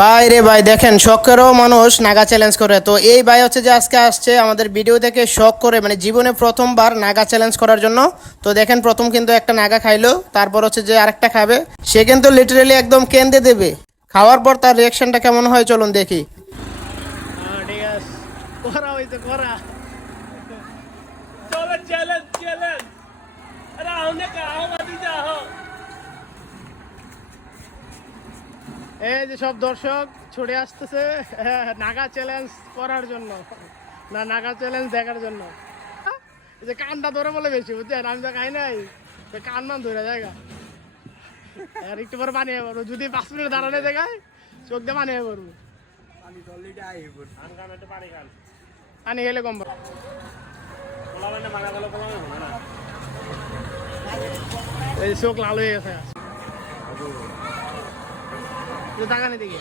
ভাই রে ভাই, দেখেন শখেরও মানুষ নাগা চ্যালেঞ্জ করে। তো এই ভাই হচ্ছে যে আজকে আসছে আমাদের ভিডিও দেখে শখ করে, মানে জীবনে প্রথমবার নাগা চ্যালেঞ্জ করার জন্য। তো দেখেন প্রথম কিন্তু একটা নাগা খাইলো, তারপর হচ্ছে যে আরেকটা খাবে। সে কিন্তু লিটারেলি একদম কেঁদে দেবে। খাওয়ার পর তার রিয়াকশনটা কেমন হয় চলুন দেখি। ঠিক আছে, করা হইছে করা। চলো চ্যালেঞ্জ চ্যালেঞ্জ। আরে আউনে কাও বাদি যাও। এই যে সব দর্শক ছুটে আসতেছে নাগা চ্যালেঞ্জ করার জন্য, না নাগা চ্যালেঞ্জ দেখার জন্য। এই যে কানটা ধরে বলে বেশি বুঝছেন, আমি তো খাই নাই, কান মান ধরে জায়গা। আর একটু পরে বানিয়ে পারবো যদি 5 মিনিট দাঁড়ানো দেখায়, চোখ দিয়ে বানিয়ে পারবো। পানি খেলে কম এই চোখ লাল হয়ে গেছে। টাকা নেই দেখি